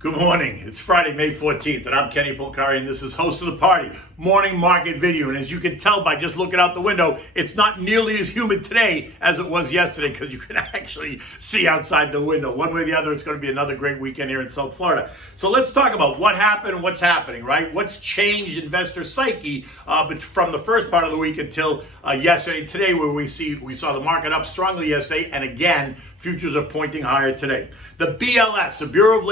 Good morning. It's Friday, May 14th, and I'm Kenny Polcari, and this is Host of the Party, Morning Market Video. And as you can tell by just looking out the window, it's not nearly as humid today as it was yesterday because you can actually see outside the window. One way or the other, it's going to be another great weekend here in South Florida. So let's talk about what happened and what's happening, right? What's changed investor psyche from the first part of the week until yesterday, today, where we saw the market up strongly yesterday, and again, futures are pointing higher today. The BLS, the Bureau of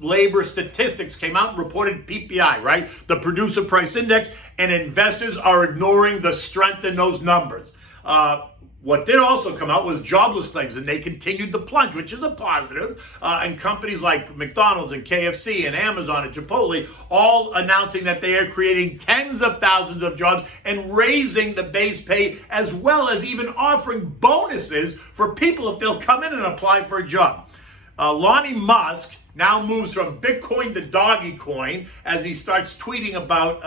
Labor Statistics, came out and reported PPI, right? The Producer Price Index, and investors are ignoring the strength in those numbers. What did also come out was jobless claims, and they continued to plunge, which is a positive. And companies like McDonald's and KFC and Amazon and Chipotle all announcing that they are creating tens of thousands of jobs and raising the base pay, as well as even offering bonuses for people if they'll come in and apply for a job. Lonnie Musk now moves from Bitcoin to Dogecoin as he starts tweeting about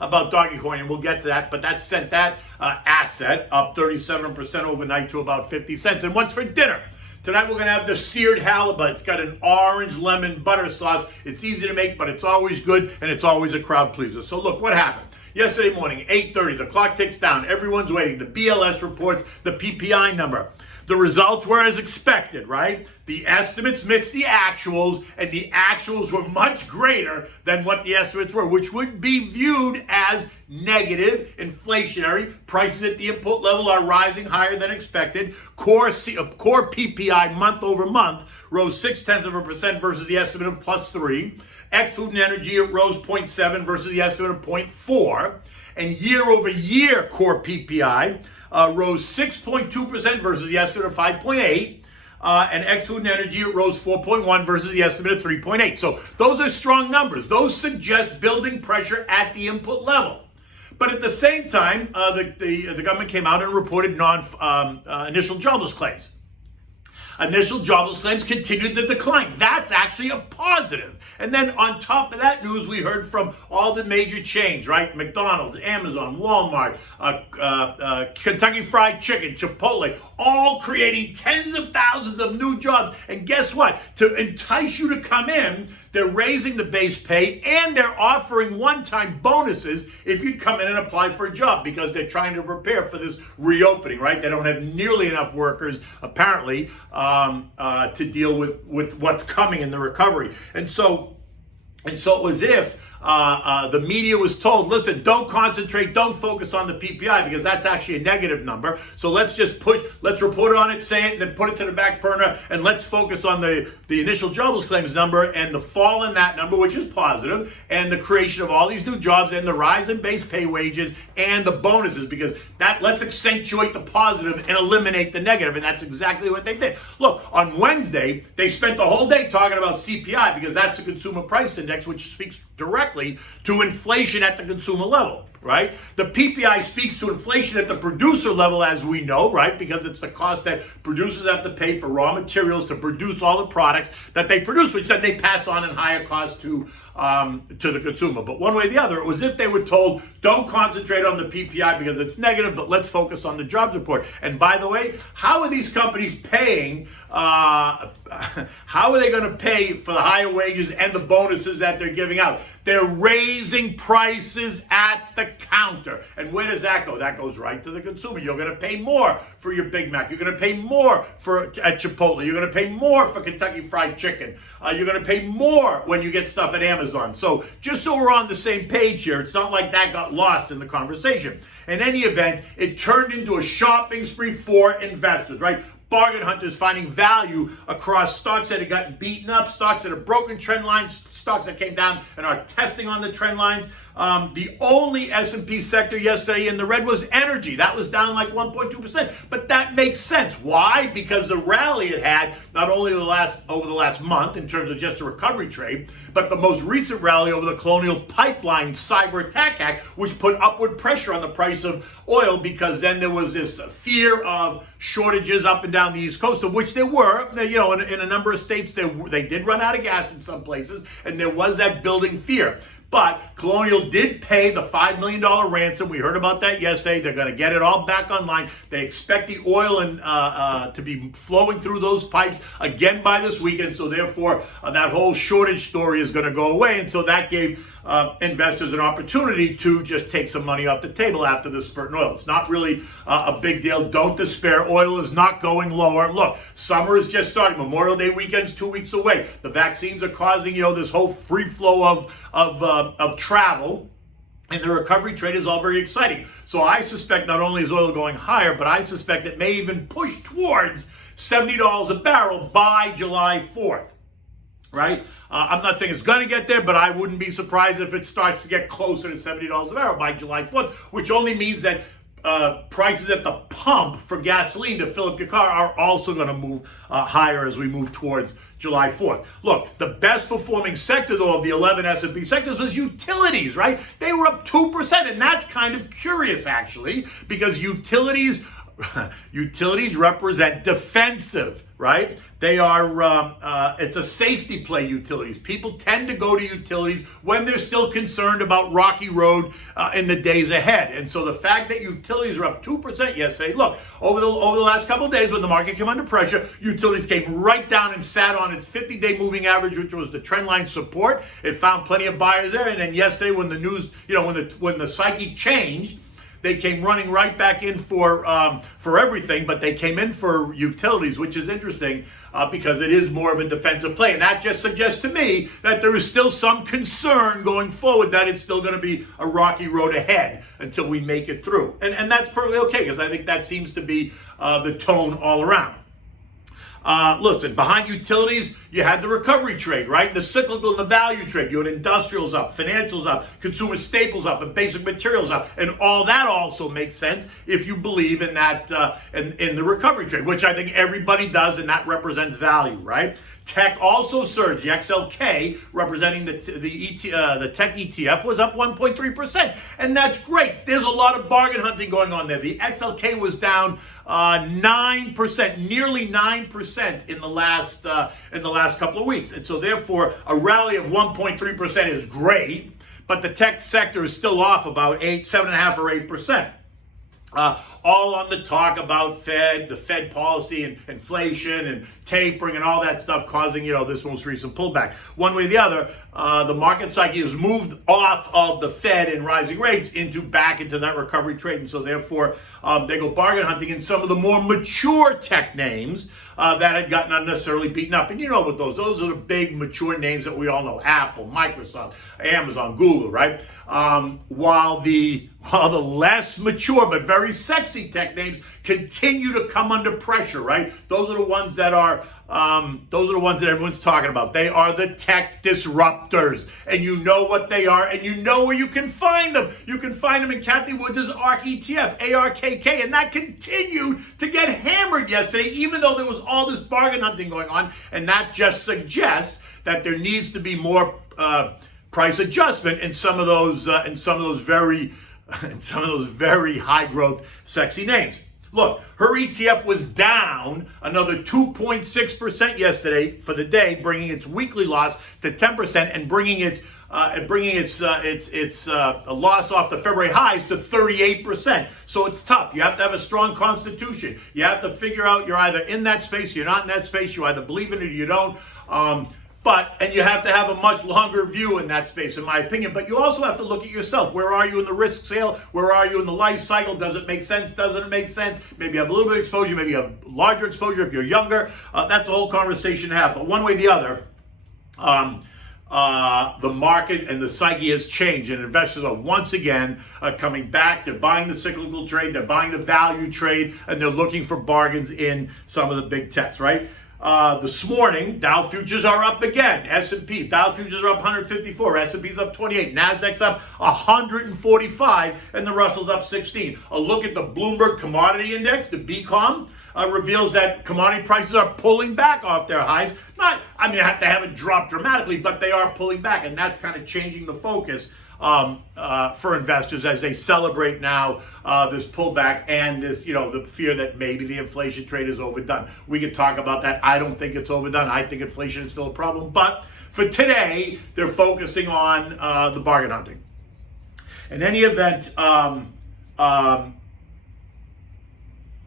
Dogecoin, and we'll get to that. But that sent that asset up 37% overnight to about 50 cents. And what's for dinner? Tonight we're going to have the seared halibut. It's got an orange lemon butter sauce. It's easy to make, but it's always good, and it's always a crowd pleaser. So look, what happened? Yesterday morning, 8:30, the clock ticks down. Everyone's waiting. The BLS reports the PPI number. The results were as expected, right? The estimates missed the actuals, and the actuals were much greater than what the estimates were, which would be viewed as negative, inflationary. Prices at the input level are rising higher than expected. Core PPI month over month rose 0.6% versus the estimate of +3. Ex-food and energy rose 0.7 versus the estimate of 0.4. And year over year core PPI rose 6.2% versus the estimate of 5.8. And ex-food and energy rose 4.1 versus the estimate of 3.8. So those are strong numbers. Those suggest building pressure at the input level. But at the same time, the government came out and reported initial jobless claims. Initial jobless claims continued to decline. That's actually a positive. And then on top of that news, we heard from all the major chains, right? McDonald's, Amazon, Walmart, Kentucky Fried Chicken, Chipotle, all creating tens of thousands of new jobs. And guess what? To entice you to come in, they're raising the base pay, and they're offering one-time bonuses if you come in and apply for a job, because they're trying to prepare for this reopening, right? They don't have nearly enough workers, apparently, to deal with what's coming in the recovery. And so it was if the media was told, listen, don't concentrate, don't focus on the PPI, because that's actually a negative number. So let's just let's report on it, say it, and then put it to the back burner, and let's focus on the initial jobless claims number and the fall in that number, which is positive, and the creation of all these new jobs and the rise in base pay wages and the bonuses, because let's accentuate the positive and eliminate the negative, and that's exactly what they did. Look, on Wednesday, they spent the whole day talking about CPI, because that's the Consumer Price Index, which speaks directly to inflation at the consumer level, right? The PPI speaks to inflation at the producer level, as we know, right? Because it's the cost that producers have to pay for raw materials to produce all the products that they produce, which then they pass on in higher cost to the consumer. But one way or the other, it was if they were told, don't concentrate on the PPI because it's negative, but let's focus on the jobs report. And by the way, how are these companies paying? How are they going to pay for the higher wages and the bonuses that they're giving out? They're raising prices at the counter. And where does that go? That goes right to the consumer. You're going to pay more for your Big Mac. You're going to pay more at Chipotle. You're going to pay more for Kentucky Fried Chicken. You're going to pay more when you get stuff at Amazon. So just so we're on the same page here, it's not like that got lost in the conversation. In any event, it turned into a shopping spree for investors, right? Bargain hunters finding value across stocks that had gotten beaten up, stocks that have broken trend lines, stocks that came down and are testing on the trend lines. The only S&P sector yesterday in the red was energy. That was down like 1.2%. But that makes sense. Why? Because the rally it had, not only over the last month in terms of just a recovery trade, but the most recent rally over the Colonial Pipeline cyber attack hack, which put upward pressure on the price of oil, because then there was this fear of shortages up and down the East Coast, of which there were. In a number of states, they did run out of gas in some places, and there was that building fear. But Colonial did pay the $5 million ransom. We heard about that yesterday. They're going to get it all back online. They expect the oil to be flowing through those pipes again by this weekend. So therefore, that whole shortage story is going to go away. And so that gave investors an opportunity to just take some money off the table after the spurt in oil. It's not really a big deal. Don't despair. Oil is not going lower. Look, summer is just starting. Memorial Day weekend's 2 weeks away. The vaccines are causing, this whole free flow of travel. And the recovery trade is all very exciting. So I suspect not only is oil going higher, but I suspect it may even push towards $70 a barrel by July 4th. Right? I'm not saying it's going to get there, but I wouldn't be surprised if it starts to get closer to $70 a barrel by July 4th, which only means that prices at the pump for gasoline to fill up your car are also going to move higher as we move towards July 4th. Look, the best performing sector, though, of the 11 S&P sectors was utilities, right? They were up 2%, and that's kind of curious, actually, because utilities represent defensive, right? They are, it's a safety play, utilities. People tend to go to utilities when they're still concerned about rocky road in the days ahead. And so the fact that utilities are up 2% yesterday, look, over the last couple of days when the market came under pressure, utilities came right down and sat on its 50-day moving average, which was the trend line support. It found plenty of buyers there. And then yesterday when the news, when the psyche changed, they came running right back in for everything, but they came in for utilities, which is interesting because it is more of a defensive play. And that just suggests to me that there is still some concern going forward that it's still going to be a rocky road ahead until we make it through. And that's perfectly okay because I think that seems to be the tone all around. Listen, behind utilities, you had the recovery trade, right? The cyclical and the value trade. You had industrials up, financials up, consumer staples up, and basic materials up. And all that also makes sense if you believe in that, in the recovery trade, which I think everybody does, and that represents value, right? Tech also surged. The XLK, representing the tech ETF, was up 1.3%, and that's great. There's a lot of bargain hunting going on there. The XLK was down 9%, nearly 9% in the last couple of weeks, and so therefore a rally of 1.3% is great, but the tech sector is still off about 7.5 or 8%. All on the talk about the Fed policy and inflation and tapering and all that stuff causing, this most recent pullback. One way or the other, the market psyche has moved off of the Fed and rising rates back into that recovery trade. And so therefore, they go bargain hunting in some of the more mature tech names that had gotten unnecessarily beaten up. And you know what those are the big mature names that we all know: Apple, Microsoft, Amazon, Google, right? While the less mature but very sexy tech names continue to come under pressure, right? Those are the ones that everyone's talking about. They are the tech disruptors, and you know what they are, and you know where you can find them. You can find them in Cathie Woods' ARK ETF, ARKK, and that continued to get hammered yesterday, even though there was all this bargain hunting going on, and that just suggests that there needs to be more price adjustment in some of those very high growth sexy names. Look, her ETF was down another 2.6% yesterday for the day, bringing its weekly loss to 10% and bringing its loss off the February highs to 38%. So it's tough. You have to have a strong constitution. You have to figure out you're either in that space, you're not in that space. You either believe in it or you don't. And you have to have a much longer view in that space, in my opinion. But you also have to look at yourself. Where are you in the risk sale? Where are you in the life cycle? Does it make sense? Doesn't it make sense? Maybe you have a little bit of exposure. Maybe you have larger exposure if you're younger. That's a whole conversation to have. But one way or the other, the market and the psyche has changed, and investors are once again coming back. They're buying the cyclical trade, they're buying the value trade, and they're looking for bargains in some of the big techs, right? This morning, Dow futures are up again. S&P, Dow futures are up 154. S&P's up 28. Nasdaq's up 145, and the Russell's up 16. A look at the Bloomberg Commodity Index, the BCOM, reveals that commodity prices are pulling back off their highs. They haven't dropped dramatically, but they are pulling back, and that's kind of changing the focus for investors as they celebrate now this pullback and this, the fear that maybe the inflation trade is overdone. We could talk about that. I don't think it's overdone. I think inflation is still a problem. But for today, they're focusing on the bargain hunting. In any event,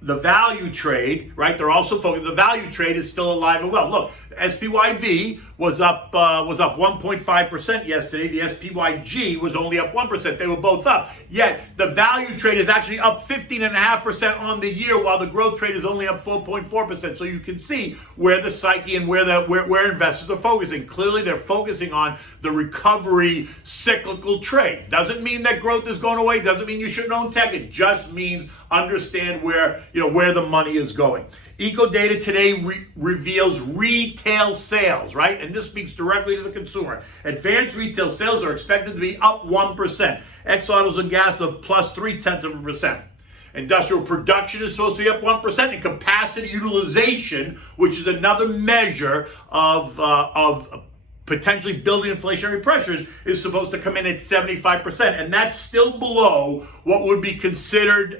the value trade, right? They're also focused. The value trade is still alive and well. Look, SPYV was up 1.5% yesterday. The SPYG was only up 1%. They were both up. Yet the value trade is actually up 15.5% on the year, while the growth trade is only up 4.4%. So you can see where the psyche and where investors are focusing. Clearly, they're focusing on the recovery cyclical trade. Doesn't mean that growth is going away. Doesn't mean you shouldn't own tech. It just means understand where the money is going. EcoData today reveals retail sales, right? And this speaks directly to the consumer. Advanced retail sales are expected to be up 1%. Ex-autos and gas of plus 0.3%. Industrial production is supposed to be up 1%, and capacity utilization, which is another measure of potentially building inflationary pressures, is supposed to come in at 75%, and that's still below what would be considered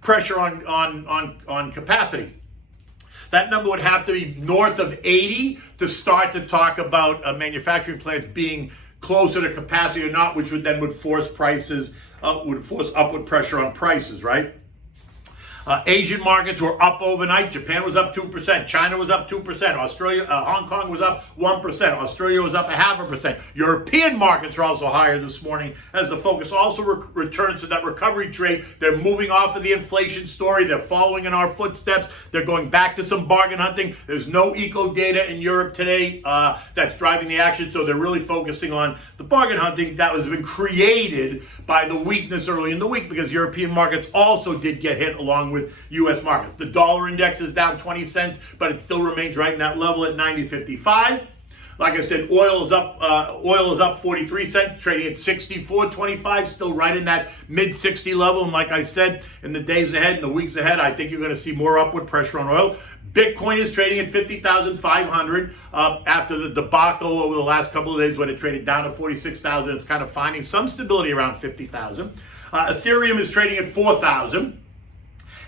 pressure on capacity. That number would have to be north of 80 to start to talk about manufacturing plants being closer to capacity or not, which would force prices, would force upward pressure on prices, right? Asian markets were up overnight. Japan was up 2%. China was up 2%. Hong Kong was up 1%. Australia was up 0.5%. European markets are also higher this morning as the focus also returns to that recovery trade. They're moving off of the inflation story. They're following in our footsteps. They're going back to some bargain hunting. There's no EcoData in Europe today that's driving the action, so they're really focusing on the bargain hunting that has been created by the weakness early in the week, because European markets also did get hit along with U.S. markets. The dollar index is down 20 cents, but it still remains right in that level at 90.55. Like I said, oil is up 43 cents, trading at 64.25, still right in that mid-60 level. And like I said, in the days ahead, in the weeks ahead, I think you're going to see more upward pressure on oil. Bitcoin is trading at 50,500 after the debacle over the last couple of days when it traded down to 46,000. It's kind of finding some stability around 50,000. Ethereum is trading at 4,000.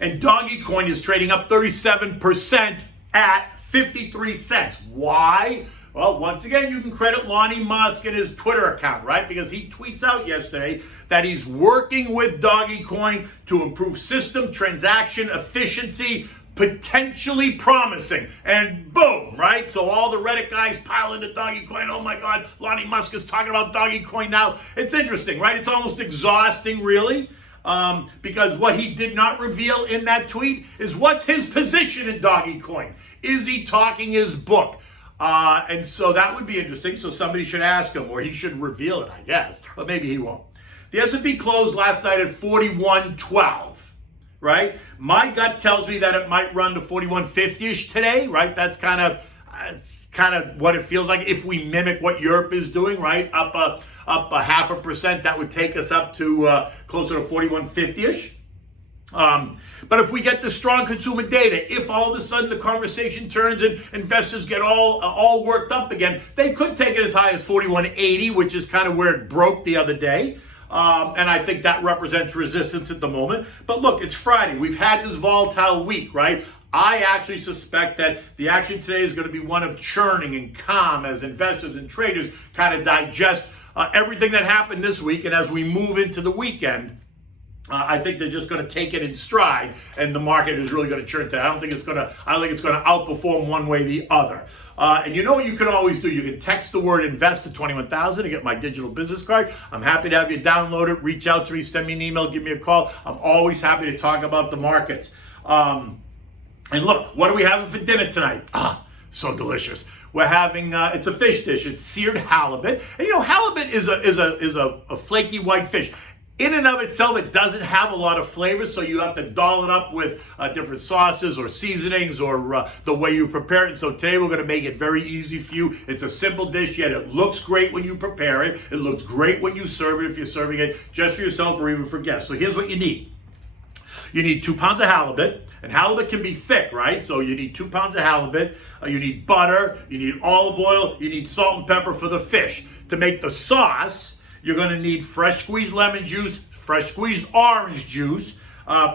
And Dogecoin is trading up 37% at 53 cents. Why? Well, once again, you can credit Lonnie Musk and his Twitter account, right? Because he tweets out yesterday that he's working with Dogecoin to improve system transaction efficiency, potentially promising. And boom, right? So all the Reddit guys pile into Dogecoin. Oh my God, Lonnie Musk is talking about Dogecoin now. It's interesting, right? It's almost exhausting, really. Because what he did not reveal in that tweet is what's his position in Dogecoin. Is he talking his book? And so that would be interesting. So somebody should ask him, or he should reveal it, I guess. Or maybe he won't. The S&P closed last night at 41.12, right? My gut tells me that it might run to 41.50-ish today, right? That's kind of what it feels like if we mimic what Europe is doing, right? Up a 0.5%, that would take us up to closer to 41.50-ish. But if we get the strong consumer data, if all of a sudden the conversation turns and investors get all worked up again, they could take it as high as 41.80, which is kind of where it broke the other day. And I think that represents resistance at the moment. But look, it's Friday. We've had this volatile week, right? I actually suspect that the action today is going to be one of churning and calm as investors and traders kind of digest everything that happened this week. And as we move into the weekend, I think they're just going to take it in stride, and the market is really going to churn today. I think it's going to outperform one way or the other. And you know what you can always do? You can text the word invest to 21,000 to get my digital business card. I'm happy to have you download it, reach out to me, send me an email, give me a call. I'm always happy to talk about the markets. And look, what are we having for dinner tonight? So delicious. We're having, it's a fish dish. It's seared halibut. And you know, halibut is a flaky white fish. In and of itself, it doesn't have a lot of flavor, so you have to doll it up with different sauces or seasonings or the way you prepare it. And so today we're going to make it very easy for you. It's a simple dish, yet it looks great when you prepare it. It looks great when you serve it, if you're serving it just for yourself or even for guests. So here's what you need. You need 2 pounds of halibut, and halibut can be thick, right? So you need 2 pounds of halibut, you need butter, you need olive oil, you need salt and pepper for the fish. To make the sauce, you're going to need fresh squeezed lemon juice, fresh squeezed orange juice,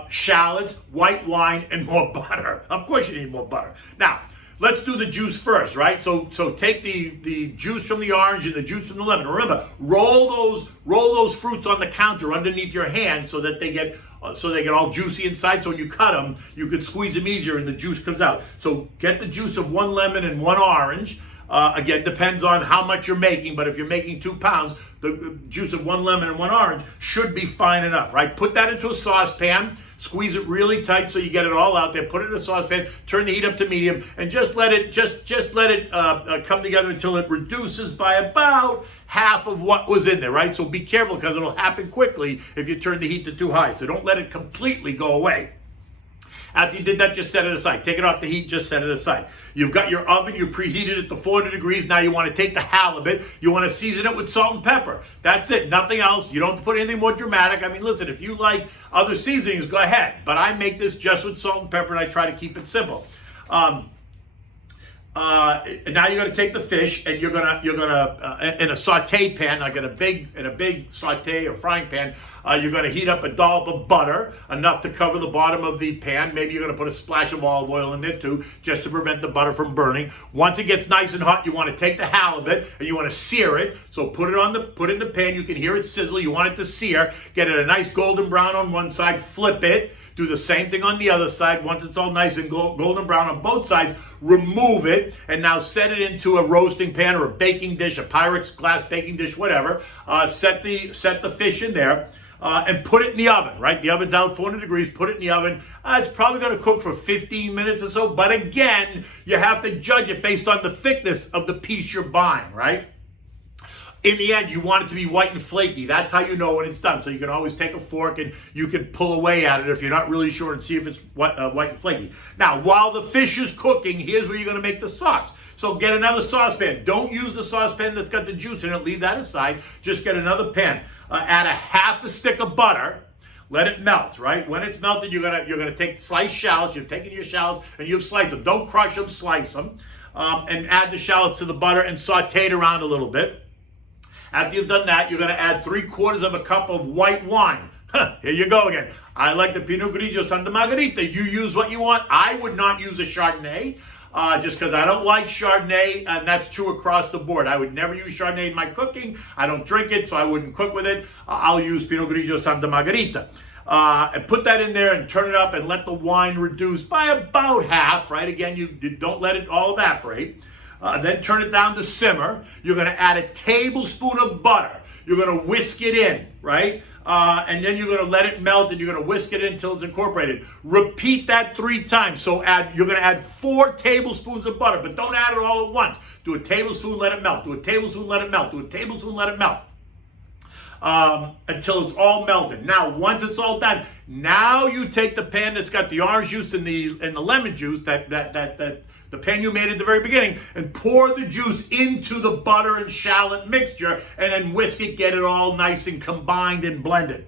shallots, white wine, and more butter. Of course you need more butter. Now, let's do the juice first, right? So take the juice from the orange and the juice from the lemon. Remember, roll those fruits on the counter underneath your hand so that they get all juicy inside. So when you cut them, you can squeeze them easier and the juice comes out. So get the juice of 1 lemon and 1 orange. Again, depends on how much you're making, but if you're making 2 pounds, the juice of 1 lemon and 1 orange should be fine enough, right? Put that into a saucepan, squeeze it really tight so you get it all out there. Put it in a saucepan, turn the heat up to medium, and just let it come together until it reduces by about half of what was in there, right? So be careful because it'll happen quickly if you turn the heat to too high. So don't let it completely go away. After you did that, just set it aside. Take it off the heat, just set it aside. You've got your oven, you preheated it to 400 degrees. Now you want to take the halibut, you want to season it with salt and pepper. That's it, nothing else. You don't have to put anything more dramatic. I mean, listen, if you like other seasonings, go ahead. But I make this just with salt and pepper and I try to keep it simple. Now you're going to take the fish and you're gonna in a saute pan, like in a big saute or frying pan, you're going to heat up a dollop of butter, enough to cover the bottom of the pan. Maybe you're going to put a splash of olive oil in there too, just to prevent the butter from burning. Once it gets nice and hot, you want to take the halibut and you want to sear it. So put it in the pan. You can hear it sizzle. You want it to sear. Get it a nice golden brown on one side. Flip it. Do the same thing on the other side. Once it's all nice and golden brown on both sides, remove it and now set it into a roasting pan or a baking dish, a Pyrex glass baking dish, whatever. Set the fish in there and put it in the oven, right? The oven's out 400 degrees, put it in the oven. It's probably going to cook for 15 minutes or so, but again, you have to judge it based on the thickness of the piece you're buying, right? In the end, you want it to be white and flaky. That's how you know when it's done. So you can always take a fork and you can pull away at it if you're not really sure and see if it's white and flaky. Now, while the fish is cooking, here's where you're going to make the sauce. So get another saucepan. Don't use the saucepan that's got the juice in it. Leave that aside. Just get another pan. Add a half a stick of butter. Let it melt, right? When it's melted, you're gonna take sliced shallots. You've taken your shallots and you've sliced them. Don't crush them, slice them. And add the shallots to the butter and saute it around a little bit. After you've done that, you're going to add 3/4 of a cup of white wine. Here you go again. I like the Pinot Grigio Santa Margherita. You use what you want. I would not use a Chardonnay just because I don't like Chardonnay, and that's true across the board. I would never use Chardonnay in my cooking. I don't drink it, so I wouldn't cook with it. I'll use Pinot Grigio Santa Margherita. And put that in there and turn it up and let the wine reduce by about half, right? Again, you don't let it all evaporate. Then turn it down to simmer. You're going to add a tablespoon of butter. You're going to whisk it in, right? And then you're going to let it melt and you're going to whisk it in until it's incorporated. Repeat that 3 times. So you're going to add 4 tablespoons of butter, but don't add it all at once. Do a tablespoon, let it melt. Do a tablespoon, let it melt. Do a tablespoon, let it melt. Until it's all melted. Now, once it's all done, now you take the pan that's got the orange juice and the lemon juice, the pan you made at the very beginning, and pour the juice into the butter and shallot mixture, and then whisk it, get it all nice and combined and blended,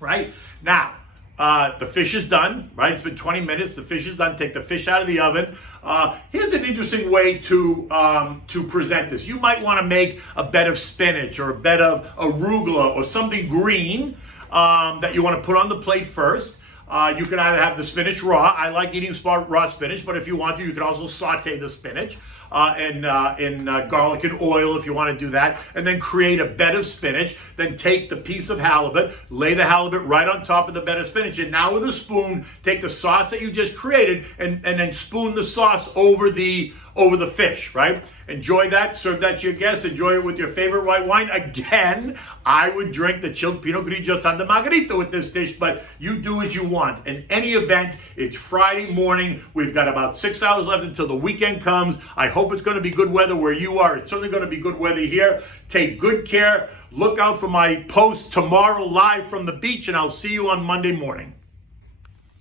right? Now, the fish is done, right? It's been 20 minutes. The fish is done. Take the fish out of the oven. Here's an interesting way to present this. You might want to make a bed of spinach or a bed of arugula or something green that you want to put on the plate first. You can either have the spinach raw. I like eating raw spinach, but if you want to, you can also saute the spinach in garlic and oil if you want to do that, and then create a bed of spinach. Then take the piece of halibut, lay the halibut right on top of the bed of spinach, and now with a spoon, take the sauce that you just created and then spoon the sauce over the fish, right? Enjoy that. Serve that to your guests. Enjoy it with your favorite white wine. Again, I would drink the chilled Pinot Grigio Santa Margherita with this dish, but you do as you want. In any event, it's Friday morning. We've got about 6 hours left until the weekend comes. I hope it's going to be good weather where you are. It's certainly going to be good weather here. Take good care. Look out for my post tomorrow live from the beach, and I'll see you on Monday morning.